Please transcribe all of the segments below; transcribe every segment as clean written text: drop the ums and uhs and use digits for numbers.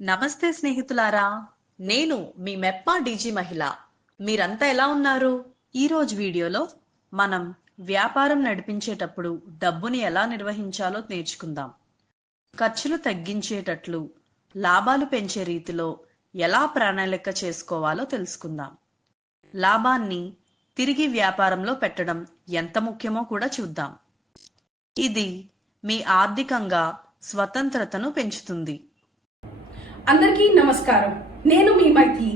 నమస్తే స్నేహితులారా, నేను మీ మెప్మా డీజీ మహిళ. మీరంతా ఎలా ఉన్నారు? ఈరోజు వీడియోలో మనం వ్యాపారం నడిపించేటప్పుడు డబ్బుని ఎలా నిర్వహించాలో నేర్చుకుందాం. ఖర్చులు తగ్గించేటట్లు లాభాలు పెంచే రీతిలో ఎలా ప్రణాళిక చేసుకోవాలో తెలుసుకుందాం. లాభాన్ని తిరిగి వ్యాపారంలో పెట్టడం ఎంత ముఖ్యమో కూడా చూద్దాం. ఇది మీ ఆర్థికంగా స్వతంత్రతను పెంచుతుంది. అందరికీ నమస్కారం. నేను మీ మైథిలి.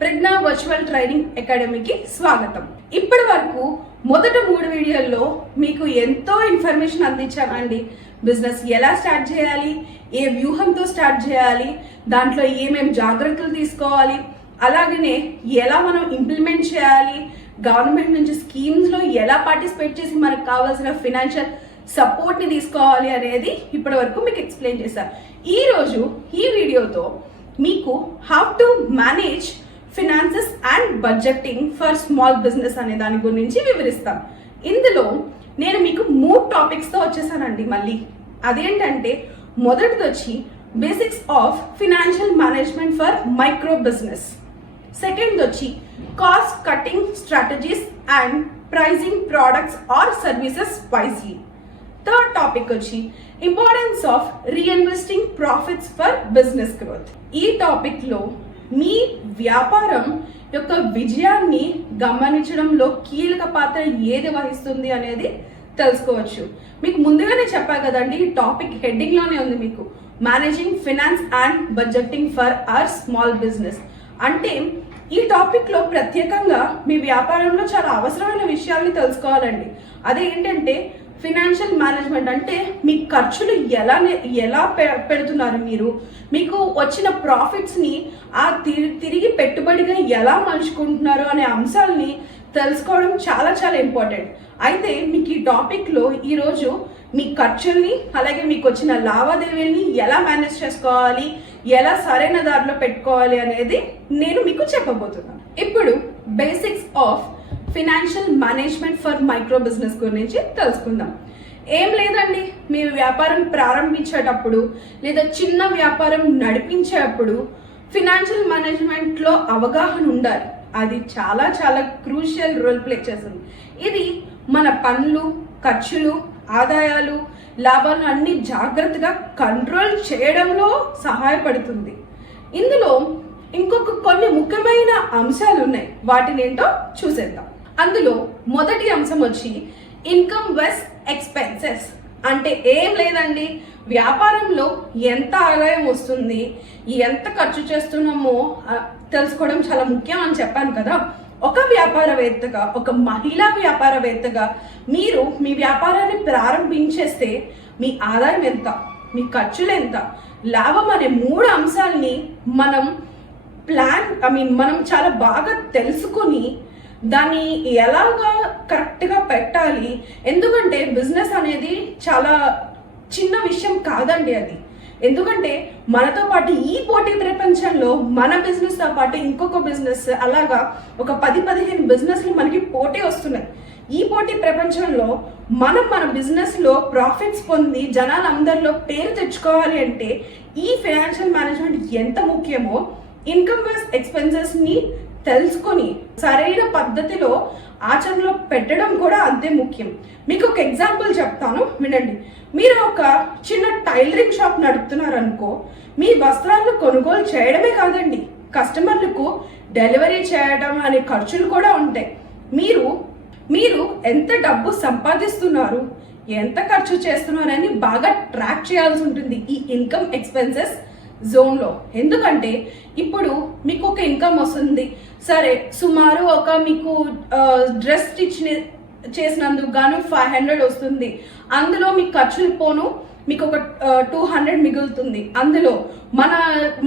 ప్రజ్ఞ వర్చువల్ ట్రైనింగ్ అకాడమీకి స్వాగతం. ఇప్పటి వరకు మొదట 3 వీడియోల్లో మీకు ఎంతో ఇన్ఫర్మేషన్ అందించానండి. బిజినెస్ ఎలా స్టార్ట్ చేయాలి, ఏ వ్యూహంతో స్టార్ట్ చేయాలి, దాంట్లో ఏమేం జాగ్రత్తలు తీసుకోవాలి, అలాగనే ఎలా మనం ఇంప్లిమెంట్ చేయాలి, గవర్నమెంట్ నుంచి స్కీమ్స్లో ఎలా పార్టిసిపేట్ చేసి మనకు కావాల్సిన ఫినాన్షియల్ సపోర్ట్ని తీసుకోవాలి అనేది ఇప్పటి వరకు మీకు ఎక్స్ప్లెయిన్ చేశాను. ఈరోజు ఈ వీడియోతో మీకు how to manage finances and budgeting for small business అనే దాని గురించి వివరిస్తాను. ఇందులో నేను మీకు 3 టాపిక్స్తో వచ్చేసానండి. మళ్ళీ అదేంటంటే, మొదటిది వచ్చి basics of financial management for micro business, second వచ్చి cost cutting strategies and pricing products or services wisely, third topic వచ్చి importance of reinvesting profits for business growth. ఈ టాపిక్ లో మీ వ్యాపారం యొక్క విజయాన్ని గమనించడంలో కీలక పాత్ర ఏది వహిస్తుంది అనేది తెలుసుకోవచ్చు. మీకు ముందుగానే చెప్పా కదండి, ఈ టాపిక్ హెడ్డింగ్ లోనే ఉంది మీకు, managing finance and budgeting for hour small business. అంటే ఈ టాపిక్ లో ప్రత్యేకంగా మీ వ్యాపారంలో చాలా అవసరమైన విషయాల్ని తెలుసుకోవాలండి. అదేంటంటే ఫినాన్షియల్ మేనేజ్మెంట్. అంటే మీ ఖర్చులు ఎలా పెడుతున్నారు, మీకు వచ్చిన ప్రాఫిట్స్ని తిరిగి పెట్టుబడిగా ఎలా మలుచుకుంటున్నారు అనే అంశాలని తెలుసుకోవడం చాలా చాలా ఇంపార్టెంట్. అయితే మీకు ఈ టాపిక్లో ఈరోజు మీ ఖర్చుల్ని, అలాగే మీకు వచ్చిన లావాదేవీల్ని ఎలా మేనేజ్ చేసుకోవాలి, ఎలా సరైన దారిలో పెట్టుకోవాలి అనేది నేను మీకు చెప్పబోతున్నాను. ఇప్పుడు basics of financial management for micro business గురించి తెలుసుకుందాం. ఏం లేదండి, మీ వ్యాపారం ప్రారంభించేటప్పుడు లేదా చిన్న వ్యాపారం నడిపించేటప్పుడు ఫినాన్షియల్ మేనేజ్మెంట్లో అవగాహన ఉండాలి. అది చాలా చాలా క్రూషియల్ రోల్ ప్లే చేస్తుంది. ఇది మన పనులు, ఖర్చులు, ఆదాయాలు, లాభాలు అన్ని జాగ్రత్తగా కంట్రోల్ చేయడంలో సహాయపడుతుంది. ఇందులో ఇంకొక కొన్ని ముఖ్యమైన అంశాలు ఉన్నాయి, వాటిని ఏంటో చూసేద్దాం. అందులో మొదటి అంశం వచ్చి ఇన్కమ్ వెస్ ఎక్స్పెన్సెస్. అంటే ఏం లేదండి, వ్యాపారంలో ఎంత ఆదాయం వస్తుంది, ఎంత ఖర్చు చేస్తున్నామో తెలుసుకోవడం చాలా ముఖ్యం అని చెప్పాను కదా. ఒక వ్యాపారవేత్తగా, ఒక మహిళా వ్యాపారవేత్తగా మీరు మీ వ్యాపారాన్ని ప్రారంభించేస్తే మీ ఆదాయం ఎంత, మీ ఖర్చులు ఎంత, లాభం అనే 3 అంశాలని మనం చాలా బాగా తెలుసుకుని దాన్ని ఎలాగా కరెక్ట్గా పెట్టాలి. ఎందుకంటే బిజినెస్ అనేది చాలా చిన్న విషయం కాదండి అది. ఎందుకంటే మనతో పాటు ఈ పోటీ ప్రపంచంలో మన బిజినెస్తో పాటు ఇంకొక బిజినెస్, అలాగా ఒక 10-15 బిజినెస్లు మనకి పోటీ వస్తున్నాయి. ఈ పోటీ ప్రపంచంలో మన బిజినెస్లో ప్రాఫిట్స్ పొంది జనాలందరిలో పేరు తెచ్చుకోవాలి అంటే ఈ ఫైనాన్షియల్ మేనేజ్మెంట్ ఎంత ముఖ్యమో, ఇన్కమ్ బేస్ ఎక్స్పెన్సెస్ని తెలుసుకొని సరైన పద్ధతిలో ఆచరణలో పెట్టడం కూడా అంతే ముఖ్యం. మీకు ఒక ఎగ్జాంపుల్ చెప్తాను, వినండి. మీరు ఒక చిన్న టైలరింగ్ షాప్ నడుపుతున్నారు అనుకో, మీ వస్త్రాలను కొనుగోలు చేయడమే కాదండి, కస్టమర్లకు డెలివరీ చేయడం అనే ఖర్చులు కూడా ఉంటాయి. మీరు ఎంత డబ్బు సంపాదిస్తున్నారు, ఎంత ఖర్చు చేస్తున్నారని బాగా ట్రాక్ చేయాల్సి ఉంటుంది ఈ ఇన్కమ్ ఎక్స్పెన్సెస్ జోన్లో. ఎందుకంటే ఇప్పుడు మీకు ఒక ఇన్కమ్ వస్తుంది, సరే సుమారు మీకు డ్రెస్ స్టిచ్ చేసినందుకు గాను 500 వస్తుంది. అందులో మీ ఖర్చులు పోను మీకు ఒక 200 మిగులుతుంది. అందులో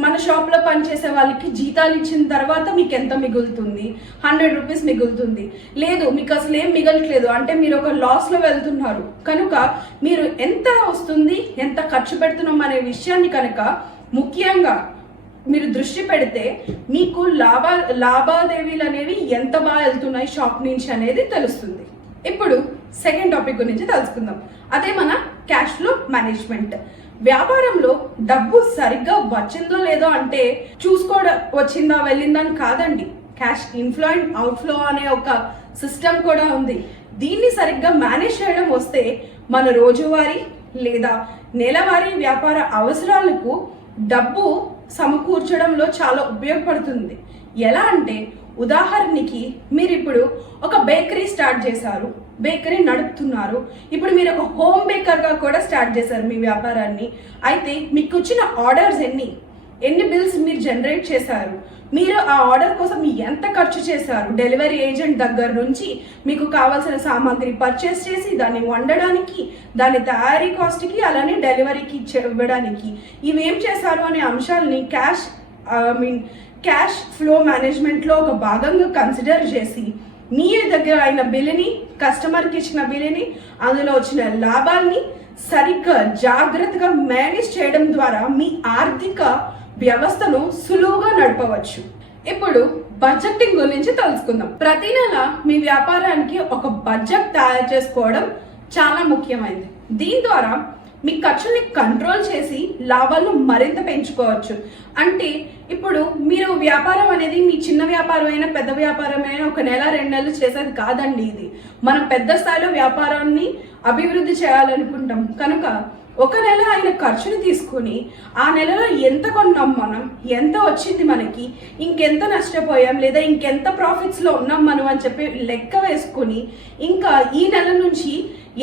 మన షాప్లో పనిచేసే వాళ్ళకి జీతాలు ఇచ్చిన తర్వాత మీకు ఎంత మిగులుతుంది? 100 రూపీస్ మిగులుతుంది. లేదు, మీకు అసలు ఏం మిగలట్లేదు అంటే మీరు ఒక లాస్లో వెళ్తున్నారు. కనుక మీరు ఎంత వస్తుంది, ఎంత ఖర్చు పెడుతున్నాం అనే విషయాన్ని కనుక ముఖ్యంగా మీరు దృష్టి పెడితే మీకు లావాదేవీలు అనేవి ఎంత బాగా వెళ్తున్నాయి షాప్ నుంచి అనేది తెలుస్తుంది. ఇప్పుడు సెకండ్ టాపిక్ గురించి తెలుసుకుందాం. అదే మన క్యాష్ ఫ్లో మేనేజ్మెంట్. వ్యాపారంలో డబ్బు సరిగ్గా వచ్చిందో లేదో అంటే చూసుకోవడం వచ్చిందా వెళ్ళిందా అని కాదండి. క్యాష్ ఇన్ఫ్లో అండ్ అవుట్ఫ్లో అనే ఒక సిస్టమ్ కూడా ఉంది. దీన్ని సరిగ్గా మేనేజ్ చేయడం వస్తే మన రోజువారీ లేదా నెలవారీ వ్యాపార అవసరాలకు డబ్బు సమకూర్చడంలో చాలా ఉపయోగపడుతుంది. ఎలా అంటే ఉదాహరణకి మీరు ఇప్పుడు ఒక బేకరీ స్టార్ట్ చేశారు, బేకరీ నడుపుతున్నారు. ఇప్పుడు మీరు ఒక హోమ్ బేకర్గా కూడా స్టార్ట్ చేశారు మీ వ్యాపారాన్ని. అయితే మీకు వచ్చిన ఆర్డర్స్ ఎన్ని బిల్స్ మీరు జనరేట్ చేశారు, మీరు ఆ ఆర్డర్ కోసం ఎంత ఖర్చు చేశారు, డెలివరీ ఏజెంట్ దగ్గర నుంచి మీకు కావాల్సిన సామాగ్రి పర్చేస్ చేసి దాన్ని వండడానికి, దాని తయారీ కాస్ట్కి, అలానే డెలివరీకి ఇవ్వడానికి ఇవేం చేశారు అనే అంశాలని క్యాష్ ఫ్లో మేనేజ్మెంట్లో ఒక భాగంగా కన్సిడర్ చేసి మీ దగ్గర అయిన బిల్లుని, కస్టమర్కి ఇచ్చిన బిల్లుని, అందులో వచ్చిన లాభాల్ని సరిగ్గా జాగ్రత్తగా మేనేజ్ చేయడం ద్వారా మీ ఆర్థిక వ్యవస్థను సులువుగా నడపవచ్చు. ఇప్పుడు బడ్జెటింగ్ గురించి తెలుసుకుందాం. ప్రతి నెల మీ వ్యాపారానికి ఒక బడ్జెట్ తయారు చేసుకోవడం చాలా ముఖ్యమైనది. దీని ద్వారా మీ ఖర్చుని కంట్రోల్ చేసి లాభాలను మరింత పెంచుకోవచ్చు. అంటే ఇప్పుడు మీరు వ్యాపారం అనేది మీ చిన్న వ్యాపారం అయినా పెద్ద వ్యాపారం అయినా ఒక నెల 2 నెలలు చేసేది కాదండి. ఇది మనం పెద్ద స్థాయిలో వ్యాపారాన్ని అభివృద్ధి చేయాలనుకుంటాం కనుక ఒక నెల అయిన ఖర్చుని తీసుకుని ఆ నెలలో ఎంత కొన్నాం, మనం ఎంత వచ్చింది, మనకి ఇంకెంత నష్టపోయాం లేదా ఇంకెంత ప్రాఫిట్స్లో ఉన్నాం మనం అని చెప్పి లెక్క వేసుకుని ఇంకా ఈ నెల నుంచి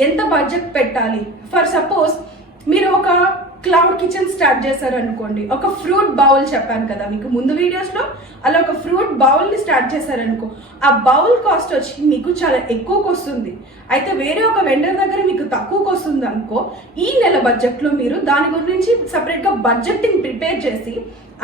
ఎంత బడ్జెట్ పెట్టాలి. ఫర్ సపోజ్ మీరు ఒక క్లౌడ్ కిచెన్ స్టార్ట్ చేశారు అనుకోండి, ఒక ఫ్రూట్ బౌల్ చెప్పాను కదా మీకు ముందు వీడియోస్లో, అలా ఒక ఫ్రూట్ బౌల్ని స్టార్ట్ చేశారనుకో, ఆ బౌల్ కాస్ట్ వచ్చి మీకు చాలా ఎక్కువకి వస్తుంది. అయితే వేరే ఒక వెండర్ దగ్గర మీకు తక్కువకి వస్తుంది అనుకో, ఈ నెల బడ్జెట్లో మీరు దాని గురించి సపరేట్గా బడ్జెటింగ్ ప్రిపేర్ చేసి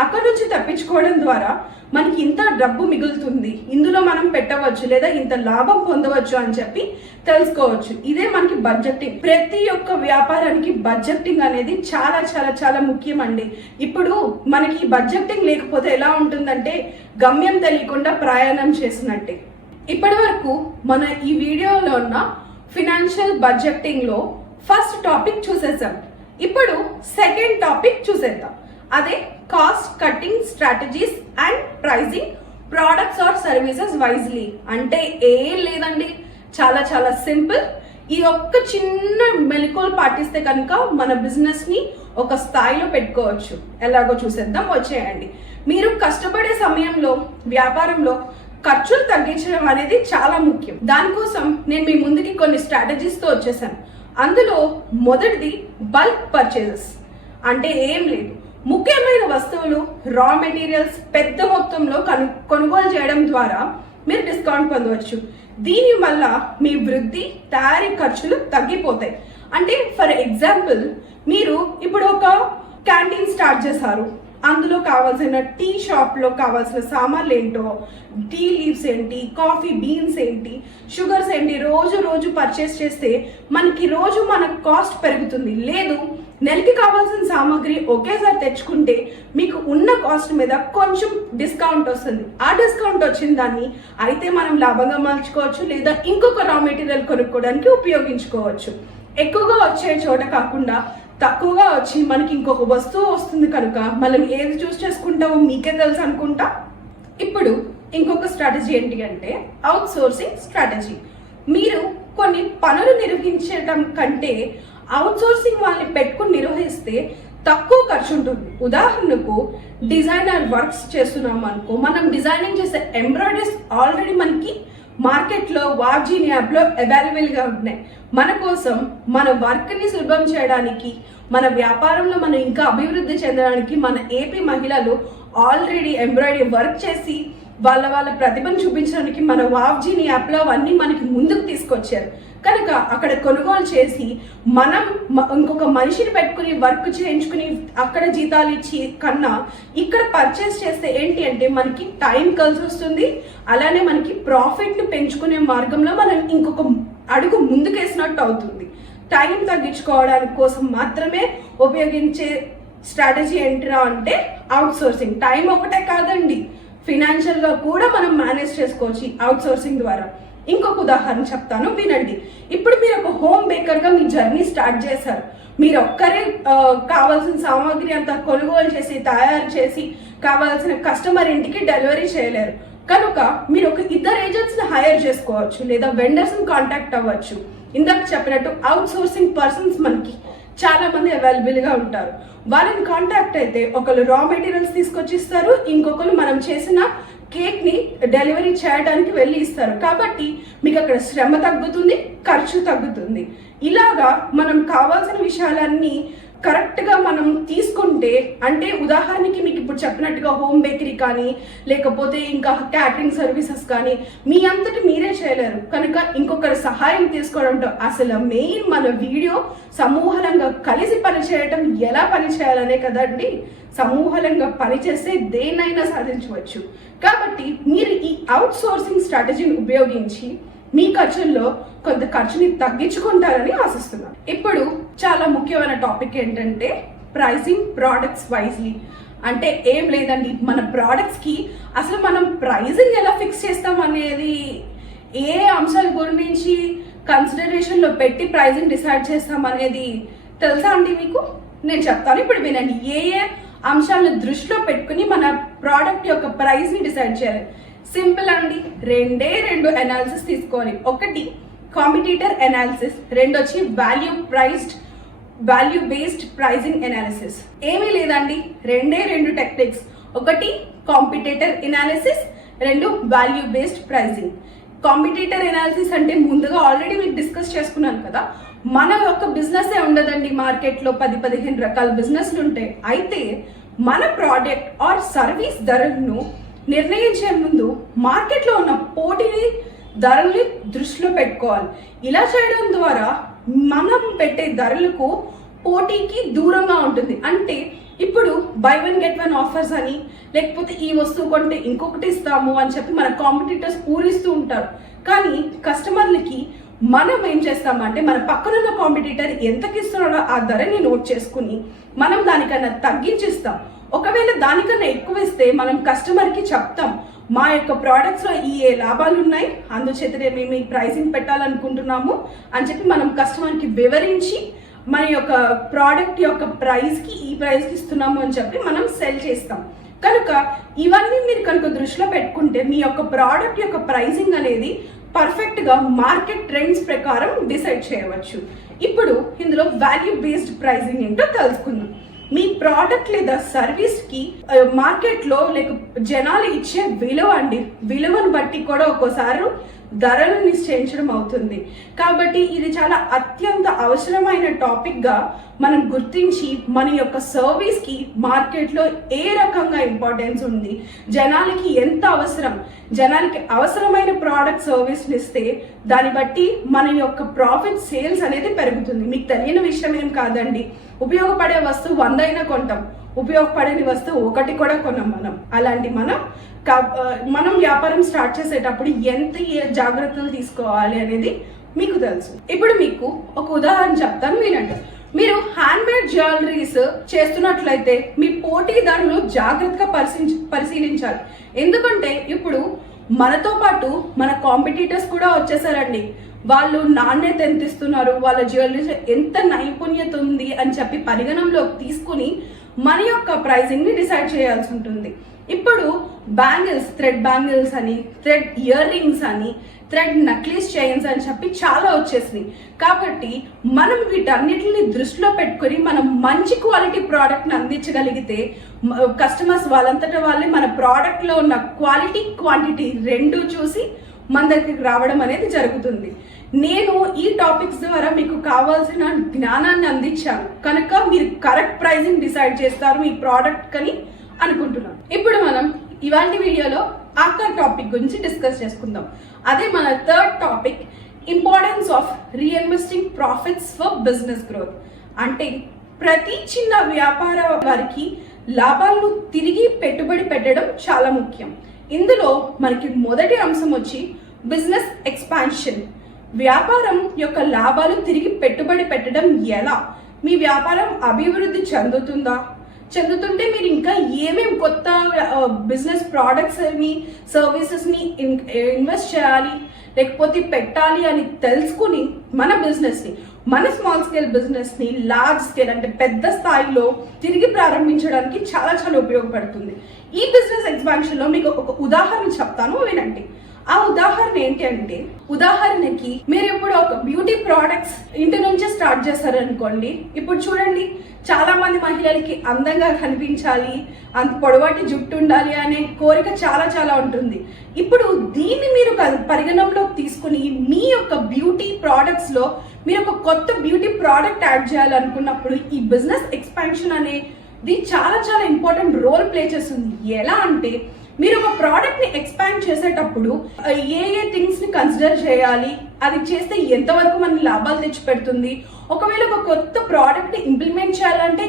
అక్కడ నుంచి తప్పించుకోవడం ద్వారా మనకి ఇంత డబ్బు మిగులుతుంది, ఇందులో మనం పెట్టవచ్చు లేదా ఇంత లాభం పొందవచ్చు అని చెప్పి తెలుసుకోవచ్చు. ఇదే మనకి బడ్జెటింగ్. ప్రతి ఒక్క వ్యాపారానికి బడ్జెటింగ్ అనేది చాలా చాలా చాలా ముఖ్యం అండి. ఇప్పుడు మనకి బడ్జెటింగ్ లేకపోతే ఎలా ఉంటుందంటే గమ్యం తెలియకుండా ప్రయాణం చేసినట్టే. ఇప్పటి వరకు మన ఈ వీడియోలో ఉన్న ఫినాన్షియల్ బడ్జెటింగ్లో ఫస్ట్ టాపిక్ చూసేసాం. ఇప్పుడు సెకండ్ టాపిక్ చూసేద్దాం. అదే cost cutting strategies and pricing products or services wisely. అంటే ఏం లేదండి, చాలా చాలా సింపుల్. ఈ ఒక్క చిన్న మెలకువలు పాటిస్తే కనుక మన బిజినెస్ని ఒక స్థాయిలో పెట్టుకోవచ్చు. ఎలాగో చూసేద్దాం, వచ్చేయండి. మీరు కష్టపడే సమయంలో వ్యాపారంలో ఖర్చులు తగ్గించడం అనేది చాలా ముఖ్యం. దానికోసం నేను మీ ముందుకి కొన్ని స్ట్రాటజీస్తో వచ్చేసాను. అందులో మొదటిది బల్క్ పర్చేజెస్. అంటే ఏం లేదు, ముఖ్యమైన వస్తువులు, రా మెటీరియల్స్ పెద్ద మొత్తంలో కొనుగోలు చేయడం ద్వారా మీరు డిస్కౌంట్ పొందవచ్చు. దీని వల్ల మీ వృద్ధి, తయారీ ఖర్చులు తగ్గిపోతాయి. అంటే ఫర్ ఎగ్జాంపుల్ మీరు ఇప్పుడు ఒక క్యాంటీన్ స్టార్ట్ చేశారు, అందులో కావాల్సిన టీ షాప్లో కావాల్సిన సామాన్లు ఏంటో, టీ లీవ్స్ ఏంటి, కాఫీ బీన్స్ ఏంటి, షుగర్స్ ఏంటి, రోజు పర్చేస్ చేస్తే మనకి రోజు మన కాస్ట్ పెరుగుతుంది. లేదు, నెలకి కావాల్సిన సామాగ్రి ఒకేసారి తెచ్చుకుంటే మీకు ఉన్న కాస్ట్ మీద కొంచెం డిస్కౌంట్ వస్తుంది. ఆ డిస్కౌంట్ వచ్చిన దాన్ని అయితే మనం లాభంగా మార్చుకోవచ్చు లేదా ఇంకొక రా మెటీరియల్ కొనుక్కోవడానికి ఉపయోగించుకోవచ్చు. ఎక్కువగా వచ్చే చోట కాకుండా తక్కువగా వచ్చి మనకి ఇంకొక వస్తువు వస్తుంది కనుక మనం ఏది చూస్ చేసుకుంటామో మీకే తెలుసు అనుకుంటా. ఇప్పుడు ఇంకొక స్ట్రాటజీ ఏంటి అంటే అవుట్ సోర్సింగ్ స్ట్రాటజీ. మీరు కొన్ని పనులు నిర్వహించడం కంటే అవుట్ సోర్సింగ్ వాళ్ళని పెట్టుకుని నిర్వహిస్తే తక్కువ ఖర్చు ఉంటుంది. ఉదాహరణకు డిజైనర్ వర్క్స్ చేస్తున్నాం అనుకో, మనం డిజైనింగ్ చేసే ఎంబ్రాయిడరీస్ ఆల్రెడీ మనకి మార్కెట్లో వావ్జీని యాప్లో అవైలబుల్గా ఉన్నాయి. మన కోసం మన వర్క్ని సులభం చేయడానికి, మన వ్యాపారంలో మనం ఇంకా అభివృద్ధి చెందడానికి మన ఏపీ మహిళలు ఆల్రెడీ ఎంబ్రాయిడరీ వర్క్ చేసి వాళ్ళ ప్రతిభను చూపించడానికి మన వావ్జీని యాప్లో అవన్నీ మనకి ముందుకు తీసుకొచ్చారు. కనుక అక్కడ కొనుగోలు చేసి మనం ఇంకొక మనిషిని పెట్టుకుని వర్క్ చేయించుకుని అక్కడ జీతాలు ఇచ్చి కన్నా ఇక్కడ పర్చేస్ చేస్తే ఏంటి అంటే మనకి టైం కలిసి వస్తుంది, అలానే మనకి ప్రాఫిట్ని పెంచుకునే మార్గంలో మనం ఇంకొక అడుగు ముందుకేసినట్టు అవుతుంది. టైం తగ్గించుకోవడానికి కోసం మాత్రమే ఉపయోగించే స్ట్రాటజీ ఏంటిరా అంటే అవుట్ సోర్సింగ్. టైం ఒకటే కాదండి, ఫినాన్షియల్గా కూడా మనం మేనేజ్ చేసుకోవచ్చు అవుట్ సోర్సింగ్ ద్వారా. ఇంకొక ఉదాహరణ చెప్తాను, వినండి. ఇప్పుడు మీరు ఒక హోమ్ బేకర్గా మీ జర్నీ స్టార్ట్ చేశారు. మీరు ఒక్కరే కావాల్సిన సామాగ్రి అంతా కొనుగోలు చేసి తయారు చేసి కావాల్సిన కస్టమర్ ఇంటికి డెలివరీ చేయలేరు. కనుక మీరు ఒక ఇద్దరు ఏజెంట్స్ని హైర్ చేసుకోవచ్చు లేదా వెండర్స్ని కాంటాక్ట్ అవ్వచ్చు. ఇందాక చెప్పినట్టు అవుట్ సోర్సింగ్ పర్సన్స్ మనకి చాలా మంది అవైలబుల్గా ఉంటారు. వాళ్ళని కాంటాక్ట్ అయితే ఒకళ్ళు రా మెటీరియల్స్ తీసుకొచ్చి ఇస్తారు, ఇంకొకరు మనం చేసిన కేక్ని డెలివరీ చేయడానికి వెళ్ళి ఇస్తారు. కాబట్టి మీకు అక్కడ శ్రమ తగ్గుతుంది, ఖర్చు తగ్గుతుంది. ఇలాగా మనం కావాల్సిన విషయాలన్నీ కరెక్ట్గా మనం తీసుకుంటే, అంటే ఉదాహరణకి మీకు ఇప్పుడు చెప్పినట్టుగా హోమ్ బేకరీ కానీ లేకపోతే ఇంకా క్యాటరింగ్ సర్వీసెస్ కానీ మీ అంతటి మీరే చేయలేరు. కనుక ఇంకొకరి సహాయం తీసుకోవడంతో అసలు మెయిన్ మన వీడియో సమూహంగా కలిసి పనిచేయటం, ఎలా పనిచేయాలనే కదండి. సమూహంగా పనిచేస్తే దేన్నైనా సాధించవచ్చు. కాబట్టి మీరు ఈ అవుట్ సోర్సింగ్ స్ట్రాటజీని ఉపయోగించి మీ ఖర్చుల్లో కొంత ఖర్చుని తగ్గించుకుంటారని ఆశిస్తున్నాను. ఇప్పుడు చాలా ముఖ్యమైన టాపిక్ ఏంటంటే ప్రైసింగ్ ప్రోడక్ట్స్ వైజ్లీ. అంటే ఏం లేదండి, మన ప్రోడక్ట్స్కి అసలు మనం ప్రైసింగ్ ఎలా ఫిక్స్ చేస్తాం అనేది, ఏ అంశాల గురించి కన్సిడరేషన్లో పెట్టి ప్రైసింగ్ డిసైడ్ చేస్తాం అనేది తెలుసా అండి మీకు? నేను చెప్తాను, ఇప్పుడు వినండి. ఏ అంశాలను దృష్టిలో పెట్టుకుని మన ప్రోడక్ట్ యొక్క ప్రైస్ని డిసైడ్ చేయాలి. సింపుల్ అండి, రెండు అనాలిసిస్ తీసుకోవాలి. ఒకటి కాంపిటీటర్ అనాలిసిస్, రెండు వచ్చి వాల్యూ బేస్డ్ ప్రైసింగ్ అనాలిసిస్. ఏమీ లేదండి, రెండు టెక్నిక్స్. ఒకటి కాంపిటీటర్ అనాలిసిస్, రెండు value based pricing. Competitor analysis అంటే ముందుగా ఆల్రెడీ మీకు డిస్కస్ చేసుకున్నాను కదా, మన యొక్క బిజినెస్ ఉండదండి, మార్కెట్లో 10-15 రకాల బిజినెస్లు ఉంటాయి. అయితే మన ప్రోడక్ట్ ఆర్ సర్వీస్ ధరలను నిర్ణయించే ముందు మార్కెట్లో ఉన్న పోటీని ధరల్ని దృష్టిలో పెట్టుకోవాలి. ఇలా చేయడం ద్వారా మనం పెట్టే ధరలకు పోటీకి దూరంగా ఉంటుంది. అంటే ఇప్పుడు by one get one offers అని, లేకపోతే ఈ వస్తువు కొంటే ఇంకొకటి ఇస్తాము అని చెప్పి మన కాంపిటీటర్స్ పూరిస్తూ ఉంటారు. కానీ కస్టమర్లకి మనం ఏం చేస్తామంటే మన పక్కనున్న కాంపిటీటర్ ఎంతకి ఇస్తున్నాడో ఆ ధరని నోట్ చేసుకుని మనం దానికన్నా తగ్గించిస్తాం. ఒకవేళ దానికన్నా ఎక్కువ ఇస్తే మనం కస్టమర్కి చెప్తాం, మా యొక్క ప్రోడక్ట్స్లో ఈ లాభాలు ఉన్నాయి, అందుచేతనే మేము ఈ ప్రైసింగ్ పెట్టాలనుకుంటున్నాము అని చెప్పి మనం కస్టమర్కి వివరించి మన యొక్క ప్రోడక్ట్ యొక్క ప్రైస్కి ఈ ప్రైస్కి ఇస్తున్నాము అని చెప్పి మనం సెల్ చేస్తాం. కనుక ఇవన్నీ మీరు కనుక దృష్టిలో పెట్టుకుంటే మీ యొక్క ప్రోడక్ట్ యొక్క ప్రైసింగ్ అనేది పర్ఫెక్ట్గా మార్కెట్ ట్రెండ్స్ ప్రకారం డిసైడ్ చేయవచ్చు. ఇప్పుడు ఇందులో వాల్యూ బేస్డ్ ప్రైసింగ్ ఏంటో తెలుసుకుందాం. మీ ప్రోడక్ట్ లేదా సర్వీస్కి మార్కెట్లో లేక జనాలు ఇచ్చే విలువ అండి, విలువను బట్టి కూడా ఒక్కోసారి ధరలు నిశ్చయించడం అవుతుంది. కాబట్టి ఇది చాలా అత్యంత అవసరమైన టాపిక్గా మనం గుర్తించి మన యొక్క సర్వీస్కి మార్కెట్లో ఏ రకంగా ఇంపార్టెన్స్ ఉంది, జనాలకి ఎంత అవసరం, జనాలకి అవసరమైన ప్రోడక్ట్ సర్వీస్ని ఇస్తే దాన్ని బట్టి మన యొక్క ప్రాఫిట్ సేల్స్ అనేది పెరుగుతుంది. మీకు తెలియని విషయం ఏం కాదండి, ఉపయోగపడే వస్తువు 100 అయినా కొంటాం, ఉపయోగపడని వస్తువు 1 కూడా కొనం మనం. అలాంటి మనం వ్యాపారం స్టార్ట్ చేసేటప్పుడు ఎంత జాగ్రత్తలు తీసుకోవాలి అనేది మీకు తెలుసు. ఇప్పుడు మీకు ఒక ఉదాహరణ చెప్తాను, వినండి. మీరు హ్యాండ్మేడ్ జ్యువెలరీస్ చేస్తున్నట్లయితే మీ పోటీదారులు జాగ్రత్తగా పరిశీలించాలి. ఎందుకంటే ఇప్పుడు మనతో పాటు మన కాంపిటీటర్స్ కూడా వచ్చేసారండి. వాళ్ళు నాణ్యత ఎంత ఇస్తున్నారు, వాళ్ళ జ్యువెలరీస్ ఎంత నైపుణ్యత ఉంది అని చెప్పి పరిగణనలోకి తీసుకుని మన యొక్క ప్రైసింగ్ని డిసైడ్ చేయాల్సి ఉంటుంది. ఇప్పుడు బ్యాంగిల్స్, థ్రెడ్ బ్యాంగిల్స్ అని, థ్రెడ్ ఇయర్ రింగ్స్ అని, థ్రెడ్ నక్లీస్ చైన్స్ అని చెప్పి చాలా వచ్చేసినాయి. కాబట్టి మనం వీటన్నిటిని దృష్టిలో పెట్టుకొని మనం మంచి క్వాలిటీ ప్రోడక్ట్ని అందించగలిగితే కస్టమర్స్ వాళ్ళంతటా వాళ్ళే మన ప్రోడక్ట్లో ఉన్న క్వాలిటీ క్వాంటిటీ రెండు చూసి మన దగ్గరికి రావడం అనేది జరుగుతుంది. నేను ఈ టాపిక్స్ ద్వారా మీకు కావాల్సిన జ్ఞానాన్ని అందించాను కనుక మీరు కరెక్ట్ ప్రైసింగ్ డిసైడ్ చేస్తారు మీ ప్రోడక్ట్ కని అనుకుంటున్నాను. ఇప్పుడు మనం ఇవాళ వీడియోలో ఆఖరి టాపిక్ గురించి డిస్కస్ చేసుకుందాం. అదే మన third topic, importance of reinvesting profits for business growth. అంటే ప్రతి చిన్న వ్యాపార వారికి లాభాలను తిరిగి పెట్టుబడి పెట్టడం చాలా ముఖ్యం. ఇందులో మనకి మొదటి అంశం వచ్చి బిజినెస్ ఎక్స్పాన్షన్. వ్యాపారం యొక్క లాభాలు తిరిగి పెట్టుబడి పెట్టడం ఎలా? మీ వ్యాపారం అభివృద్ధి చెందుతుంటే మీరు ఇంకా ఏమేమి కొత్త బిజినెస్ ప్రోడక్ట్స్ని సర్వీసెస్ని ఇన్వెస్ట్ చేయాలి లేకపోతే పెట్టాలి అని తెలుసుకుని మన బిజినెస్ని మన స్మాల్ స్కేల్ బిజినెస్ ని లార్జ్ స్కేల్ అంటే పెద్ద స్థాయిలో తిరిగి ప్రారంభించడానికి చాలా చాలా ఉపయోగపడుతుంది. ఈ బిజినెస్ ఎక్స్పాన్షన్ లో మీకు ఒక ఉదాహరణ చెప్తాను, వినండి. ఆ ఉదాహరణ ఏంటి అంటే, ఉదాహరణకి మీరు ఇప్పుడు ఒక బ్యూటీ ప్రోడక్ట్స్ ఇంటి నుంచే స్టార్ట్ చేస్తారనుకోండి. ఇప్పుడు చూడండి, చాలా మంది మహిళలకి అందంగా కనిపించాలి, అంత పొడవాటి జుట్టు ఉండాలి అనే కోరిక చాలా చాలా ఉంటుంది. ఇప్పుడు దీన్ని మీరు పరిగణనలోకి తీసుకుని మీ యొక్క బ్యూటీ ప్రోడక్ట్స్ లో మీరు ఒక కొత్త బ్యూటీ ప్రోడక్ట్ యాడ్ చేయాలనుకున్నప్పుడు ఈ బిజినెస్ ఎక్స్పాన్షన్ అనేది చాలా చాలా ఇంపార్టెంట్ రోల్ ప్లే చేస్తుంది. ఎలా అంటే, మీరు ఒక ప్రోడక్ట్ ని ఎక్స్పాండ్ చేసేటప్పుడు ఏ థింగ్స్ ని కన్సిడర్ చేయాలి, అది చేస్తే ఎంతవరకు మన లాభాలు తెచ్చి పెడుతుంది, ఒకవేళ ఒక కొత్త ప్రోడక్ట్ ని ఇంప్లిమెంట్ చేయాలంటే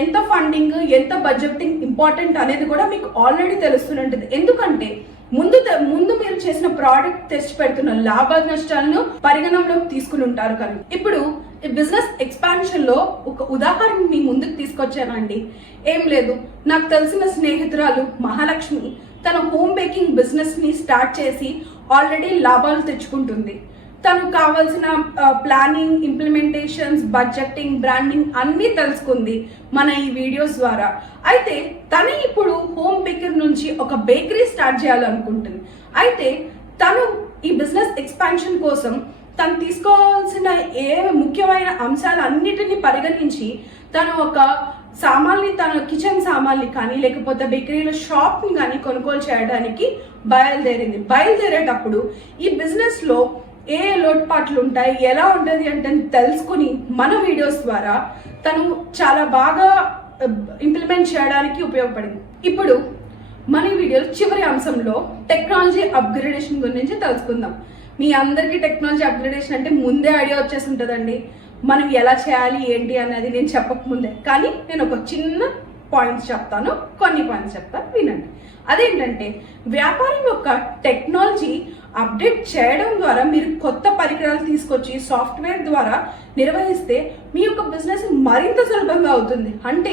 ఎంత ఫండింగ్, ఎంత బడ్జెటింగ్ ఇంపార్టెంట్ అనేది కూడా మీకు ఆల్రెడీ తెలుస్తుంటుంది. ఎందుకంటే ముందు మీరు చేసిన ప్రోడక్ట్ తెచ్చి పెడుతున్న లాభ నష్టాలను పరిగణనలోకి తీసుకుని ఉంటారు. కానీ ఇప్పుడు ఈ బిజినెస్ ఎక్స్పాన్షన్ లో ఒక ఉదాహరణ మీ ముందుకు తీసుకొచ్చానండి. ఏం లేదు, నాకు తెలిసిన స్నేహితురాలు మహాలక్ష్మి తన హోమ్ బేకింగ్ బిజినెస్ ని స్టార్ట్ చేసి ఆల్రెడీ లాభాలు తెచ్చుకుంటుంది. తను కావాల్సిన ప్లానింగ్, ఇంప్లిమెంటేషన్స్, బడ్జెటింగ్, బ్రాండింగ్ అన్నీ తెలుసుకుంది మన ఈ వీడియోస్ ద్వారా. అయితే తను ఇప్పుడు హోమ్ బేకర్ నుంచి ఒక బేకరీ స్టార్ట్ చేయాలనుకుంటుంది. అయితే తను ఈ బిజినెస్ ఎక్స్పాన్షన్ కోసం తను తీసుకోవాల్సిన ముఖ్యమైన అంశాలన్నిటిని పరిగణించి తను ఒక సామాన్ని, తన కిచెన్ సామాన్ని కానీ లేకపోతే బేకరీలో షాప్ని కానీ కొనుగోలు చేయడానికి బయలుదేరేటప్పుడు ఈ బిజినెస్ లో ఏ లోటుపాట్లు ఉంటాయి, ఎలా ఉంటుంది అంటే తెలుసుకుని మన వీడియోస్ ద్వారా తను చాలా బాగా ఇంప్లిమెంట్ చేయడానికి ఉపయోగపడింది. ఇప్పుడు మన వీడియో చివరి అంశంలో టెక్నాలజీ అప్గ్రేడేషన్ గురించి తెలుసుకుందాం. మీ అందరికీ టెక్నాలజీ అప్గ్రేడేషన్ అంటే ముందే ఐడియా వచ్చేసి ఉంటుందండి, మనం ఎలా చేయాలి ఏంటి అనేది నేను చెప్పకముందే. కానీ నేను ఒక చిన్న పాయింట్స్ చెప్తాను, కొన్ని పాయింట్స్ చెప్తాను, వినండి. అదేంటంటే, వ్యాపారం యొక్క టెక్నాలజీ అప్డేట్ చేయడం ద్వారా మీరు కొత్త పరికరాలు తీసుకొచ్చి సాఫ్ట్వేర్ ద్వారా నిర్వహిస్తే మీ యొక్క బిజినెస్ మరింత సులభంగా అవుతుంది. అంటే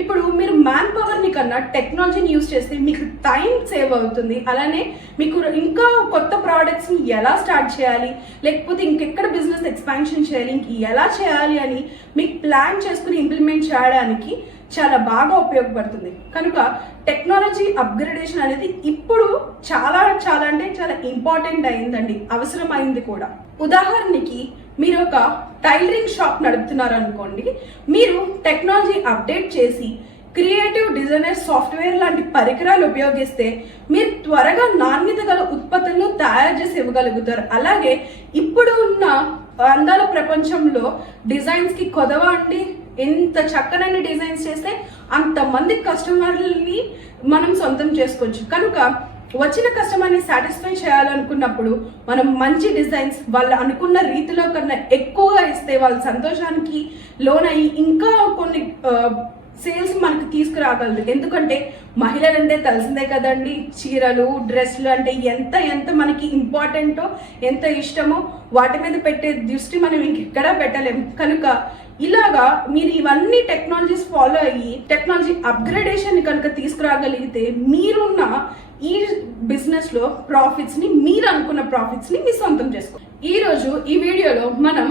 ఇప్పుడు మీరు మ్యాన్ పవర్ని కన్నా టెక్నాలజీని యూజ్ చేస్తే మీకు టైం సేవ్ అవుతుంది. అలానే మీకు ఇంకా కొత్త ప్రోడక్ట్స్ని ఎలా స్టార్ట్ చేయాలి, లేకపోతే ఇంకెక్కడ బిజినెస్ ఎక్స్పాన్షన్ చేయాలి, ఇంక ఎలా చేయాలి అని మీకు ప్లాన్ చేసుకుని ఇంప్లిమెంట్ చేయడానికి చాలా బాగా ఉపయోగపడుతుంది. కనుక టెక్నాలజీ అప్గ్రేడేషన్ అనేది ఇప్పుడు చాలా చాలా అంటే చాలా ఇంపార్టెంట్ అయిందండి, అవసరం అయింది కూడా. ఉదాహరణకి మీరు ఒక టైలరింగ్ షాప్ నడుపుతున్నారు అనుకోండి. మీరు టెక్నాలజీ అప్డేట్ చేసి క్రియేటివ్ డిజైనర్ సాఫ్ట్వేర్ లాంటి పరికరాలు ఉపయోగిస్తే మీరు త్వరగా నాణ్యత గల ఉత్పత్తులను తయారు చేసి ఇవ్వగలుగుతారు. అలాగే ఇప్పుడు ఉన్న అందాల ప్రపంచంలో డిజైన్స్ కి కొదవ అండి. ఎంత చక్కనైన డిజైన్స్ చేస్తే అంతమంది కస్టమర్లని మనం సొంతం చేసుకోవచ్చు. కనుక వచ్చిన కస్టమర్ని సాటిస్ఫై చేయాలనుకున్నప్పుడు మనం మంచి డిజైన్స్ వాళ్ళు అనుకున్న రీతిలో కన్నా ఎక్కువగా ఇస్తే వాళ్ళ సంతోషానికి లోనయ్యి ఇంకా కొన్ని సేల్స్ మనకు తీసుకురాగలదు. ఎందుకంటే మహిళలంటే తెలిసిందే కదండి, చీరలు, డ్రెస్లు అంటే ఎంత ఎంత మనకి ఇంపార్టెంటో, ఎంత ఇష్టమో వాటి మీద పెట్టే దృష్టి మనం ఇంకెక్కడా పెట్టలేము. కనుక ఇలాగా మీరు ఇవన్నీ టెక్నాలజీస్ ఫాలో అయ్యి టెక్నాలజీ అప్గ్రేడేషన్ కనుక తీసుకురాగలిగితే మీరున్న ఈ బిజినెస్ లో ప్రాఫిట్స్ ని, మీరు అనుకున్న ప్రాఫిట్స్ ని మీ సొంతం చేసుకోండి. ఈ రోజు ఈ వీడియోలో మనం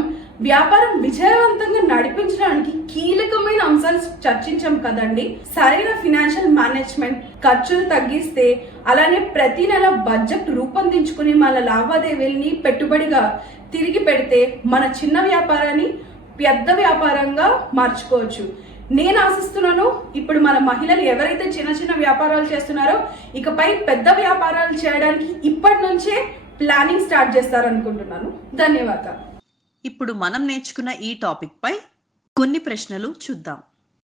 వ్యాపారం విజయవంతంగా నడిపించడానికి కీలకమైన అంశాలు చర్చించాం కదండి. సరైన ఫినాన్షియల్ మేనేజ్మెంట్, ఖర్చులు తగ్గిస్తే, అలానే ప్రతి నెల బడ్జెట్ రూపొందించుకుని మన లావాదేవీల్ని పెట్టుబడిగా తిరిగి పెడితే మన చిన్న వ్యాపారాన్ని పెద్ద వ్యాపారంగా మార్చుకోవచ్చు. నేను ఆశిస్తున్నాను ఇప్పుడు మన మహిళలు ఎవరైతే చిన్న చిన్న వ్యాపారాలు చేస్తున్నారో ఇకపై పెద్ద వ్యాపారాలు చేయడానికి ఇప్పటి నుంచే ప్లానింగ్ స్టార్ట్ చేస్తారనుకుంటున్నాను. ధన్యవాదాలు. ఇప్పుడు మనం నేర్చుకున్న ఈ టాపిక్ పై కొన్ని ప్రశ్నలు చూద్దాం.